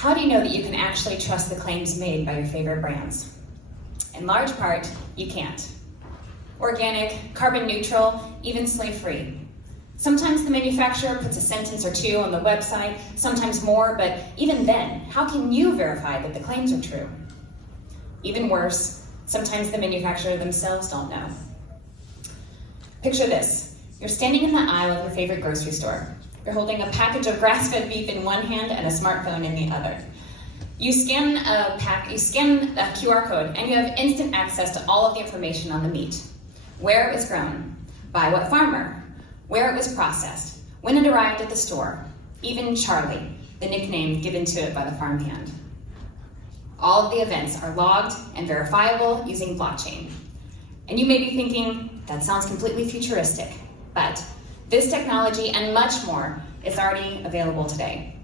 How do you know that you can actually trust the claims made by your favorite brands? In large part, you can't. Organic, carbon neutral, even slave-free. Sometimes the manufacturer puts a sentence or two on the website, sometimes more, but even then, how can you verify that the claims are true? Even worse, sometimes the manufacturer themselves don't know. Picture this. You're standing in the aisle of your favorite grocery store. You're holding a package of grass-fed beef in one hand and a smartphone in the other. You scan a QR code, and you have instant access to all of the information on the meat. Where it was grown, by what farmer, where it was processed, when it arrived at the store, even Charlie, the nickname given to it by the farmhand. All of the events are logged and verifiable using blockchain. And you may be thinking, that sounds completely futuristic, but this technology and much more is already available today.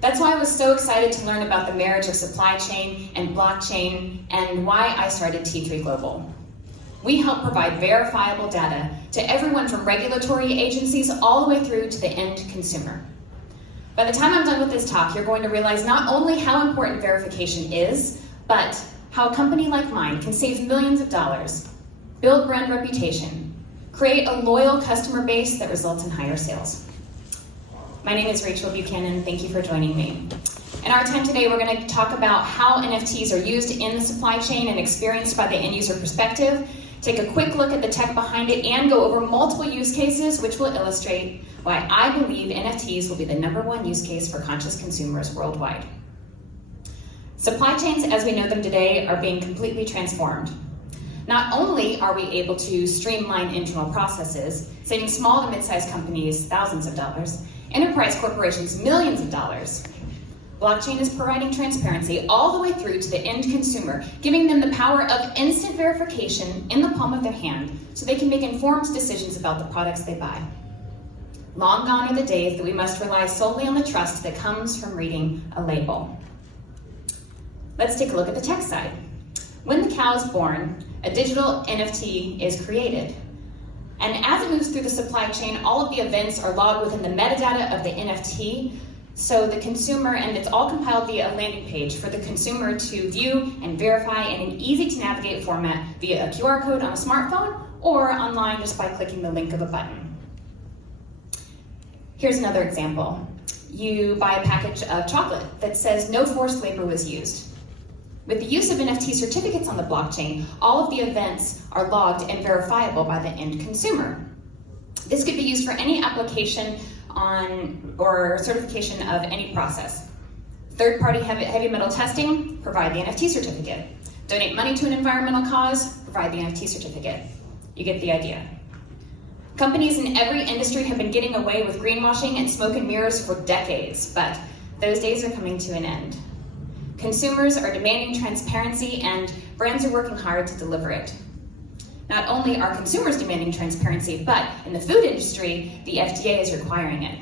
That's why I was so excited to learn about the marriage of supply chain and blockchain and why I started T3 Global. We help provide verifiable data to everyone from regulatory agencies all the way through to the end consumer. By the time I'm done with this talk, you're going to realize not only how important verification is, but how a company like mine can save millions of dollars, build brand reputation, create a loyal customer base that results in higher sales. My name is Rachel Buchanan. Thank you for joining me. In our time today, we're going to talk about how NFTs are used in the supply chain and experienced by the end user perspective, take a quick look at the tech behind it, and go over multiple use cases which will illustrate why I believe NFTs will be the #1 use case for conscious consumers worldwide. Supply chains as we know them today are being completely transformed. Not only are we able to streamline internal processes, saving small to mid-sized companies thousands of dollars, enterprise corporations millions of dollars, blockchain is providing transparency all the way through to the end consumer, giving them the power of instant verification in the palm of their hand so they can make informed decisions about the products they buy. Long gone are the days that we must rely solely on the trust that comes from reading a label. Let's take a look at the tech side. When the cow is born, a digital NFT is created. And as it moves through the supply chain, all of the events are logged within the metadata of the NFT, so the consumer, and it's all compiled via a landing page for the consumer to view and verify in an easy to navigate format via a QR code on a smartphone or online just by clicking the link of a button. Here's another example. You buy a package of chocolate that says no forced labor was used. With the use of NFT certificates on the blockchain, all of the events are logged and verifiable by the end consumer. This could be used for any application on or certification of any process. Third-party heavy metal testing, provide the NFT certificate. Donate money to an environmental cause, provide the NFT certificate. You get the idea. Companies in every industry have been getting away with greenwashing and smoke and mirrors for decades, but those days are coming to an end. Consumers are demanding transparency and brands are working hard to deliver it. Not only are consumers demanding transparency, but in the food industry, the FDA is requiring it.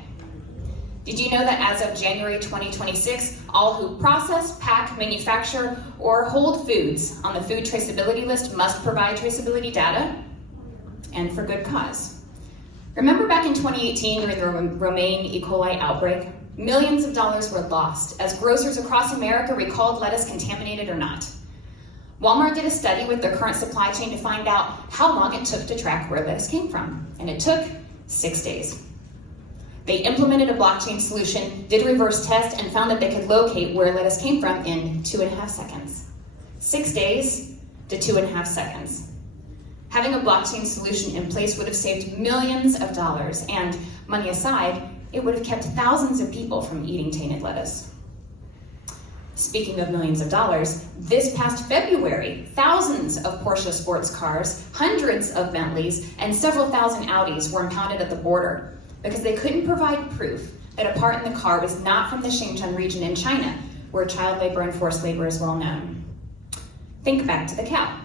Did you know that as of January 2026, all who process, pack, manufacture, or hold foods on the food traceability list must provide traceability data? And for good cause. Remember back in 2018 during the romaine E. coli outbreak? Millions of dollars were lost as grocers across America recalled lettuce contaminated or not. Walmart did a study with their current supply chain to find out how long it took to track where lettuce came from, and it took 6 days. They implemented a blockchain solution, did a reverse test, and found that they could locate where lettuce came from in 2.5 seconds. 6 days to 2.5 seconds. Having a blockchain solution in place would have saved millions of dollars, and money aside, it would have kept thousands of people from eating tainted lettuce. Speaking of millions of dollars, this past February, thousands of Porsche sports cars, hundreds of Bentleys, and several thousand Audis were impounded at the border because they couldn't provide proof that a part in the car was not from the Xinjiang region in China, where child labor and forced labor is well known. Think back to the cow.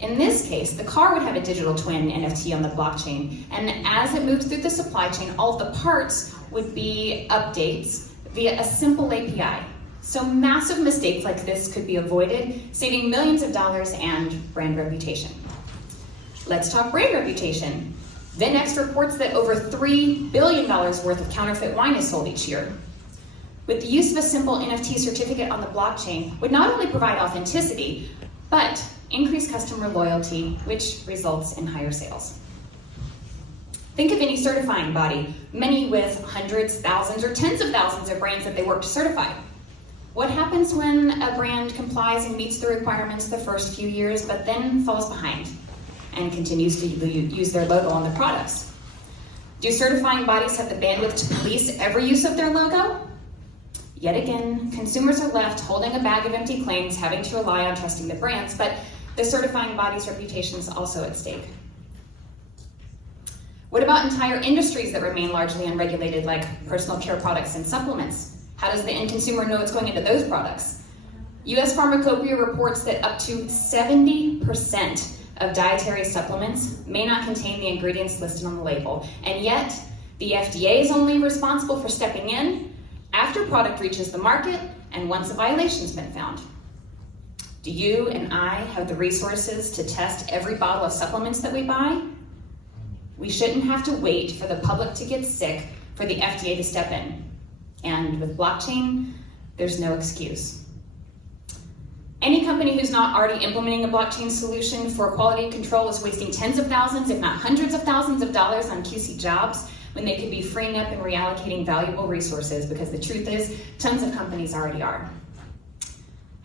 In this case, the car would have a digital twin NFT on the blockchain, and as it moves through the supply chain, all of the parts would be updates via a simple API. So massive mistakes like this could be avoided, saving millions of dollars and brand reputation. Let's talk brand reputation. VinX reports that over $3 billion worth of counterfeit wine is sold each year. with the use of a simple NFT certificate on the blockchain would not only provide authenticity, but increase customer loyalty, which results in higher sales. Think of any certifying body, many with hundreds, thousands, or tens of thousands of brands that they work to certify. What happens when a brand complies and meets the requirements the first few years, but then falls behind and continues to use their logo on their products? Do certifying bodies have the bandwidth to police every use of their logo? Yet again, consumers are left holding a bag of empty claims, having to rely on trusting the brands, but the certifying body's reputation is also at stake. What about entire industries that remain largely unregulated, like personal care products and supplements? How does the end consumer know what's going into those products? US Pharmacopoeia reports that up to 70% of dietary supplements may not contain the ingredients listed on the label, and yet the FDA is only responsible for stepping in after product reaches the market and once a violation's been found. Do you and I have the resources to test every bottle of supplements that we buy? We shouldn't have to wait for the public to get sick for the FDA to step in. And with blockchain, there's no excuse. Any company who's not already implementing a blockchain solution for quality control is wasting tens of thousands, if not hundreds of thousands of dollars on QC jobs when they could be freeing up and reallocating valuable resources, because the truth is, tons of companies already are.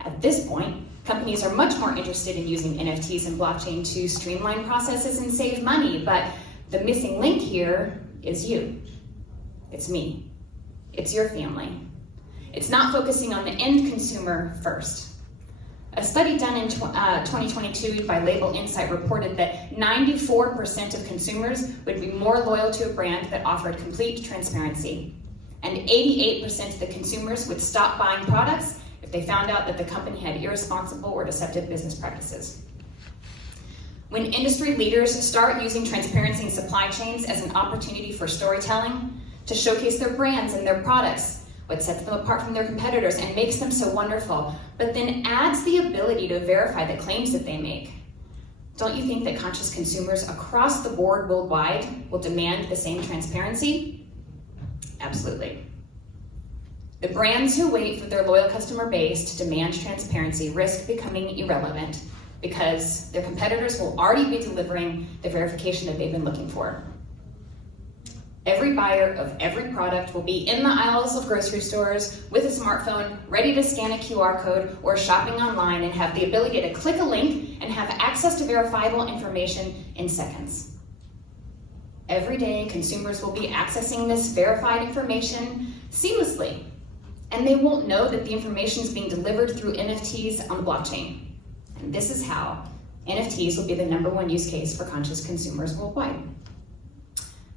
At this point, companies are much more interested in using NFTs and blockchain to streamline processes and save money, but the missing link here is you. It's me. It's your family. It's not focusing on the end consumer first. A study done in 2022 by Label Insight reported that 94% of consumers would be more loyal to a brand that offered complete transparency. And 88% of the consumers would stop buying products if they found out that the company had irresponsible or deceptive business practices. When industry leaders start using transparency in supply chains as an opportunity for storytelling, to showcase their brands and their products, what sets them apart from their competitors and makes them so wonderful, but then adds the ability to verify the claims that they make, don't you think that conscious consumers across the board worldwide will demand the same transparency? Absolutely. The brands who wait for their loyal customer base to demand transparency risk becoming irrelevant because their competitors will already be delivering the verification that they've been looking for. Every buyer of every product will be in the aisles of grocery stores with a smartphone, ready to scan a QR code or shopping online and have the ability to click a link and have access to verifiable information in seconds. Every day, consumers will be accessing this verified information seamlessly, and they won't know that the information is being delivered through NFTs on the blockchain. And this is how NFTs will be the #1 use case for conscious consumers worldwide.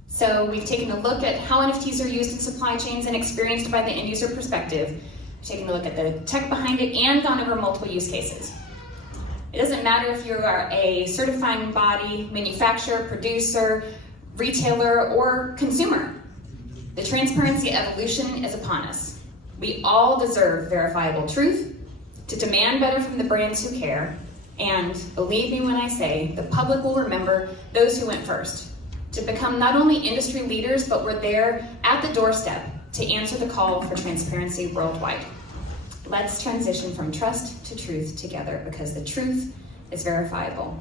So we've taken a look at how NFTs are used in supply chains and experienced by the end user perspective. We've taken a look at the tech behind it and gone over multiple use cases. It doesn't matter if you are a certifying body, manufacturer, producer, retailer, or consumer. The transparency evolution is upon us. We all deserve verifiable truth, to demand better from the brands who care, and believe me when I say, the public will remember those who went first, to become not only industry leaders, but were there at the doorstep to answer the call for transparency worldwide. Let's transition from trust to truth together, because the truth is verifiable.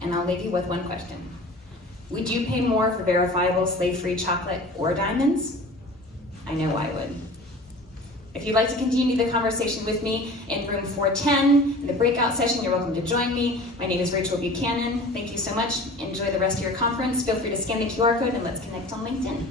And I'll leave you with one question. Would you pay more for verifiable slave-free chocolate or diamonds? I know I would. If you'd like to continue the conversation with me in room 410, in the breakout session, you're welcome to join me. My name is Rachel Buchanan. Thank you so much. Enjoy the rest of your conference. Feel free to scan the QR code and let's connect on LinkedIn.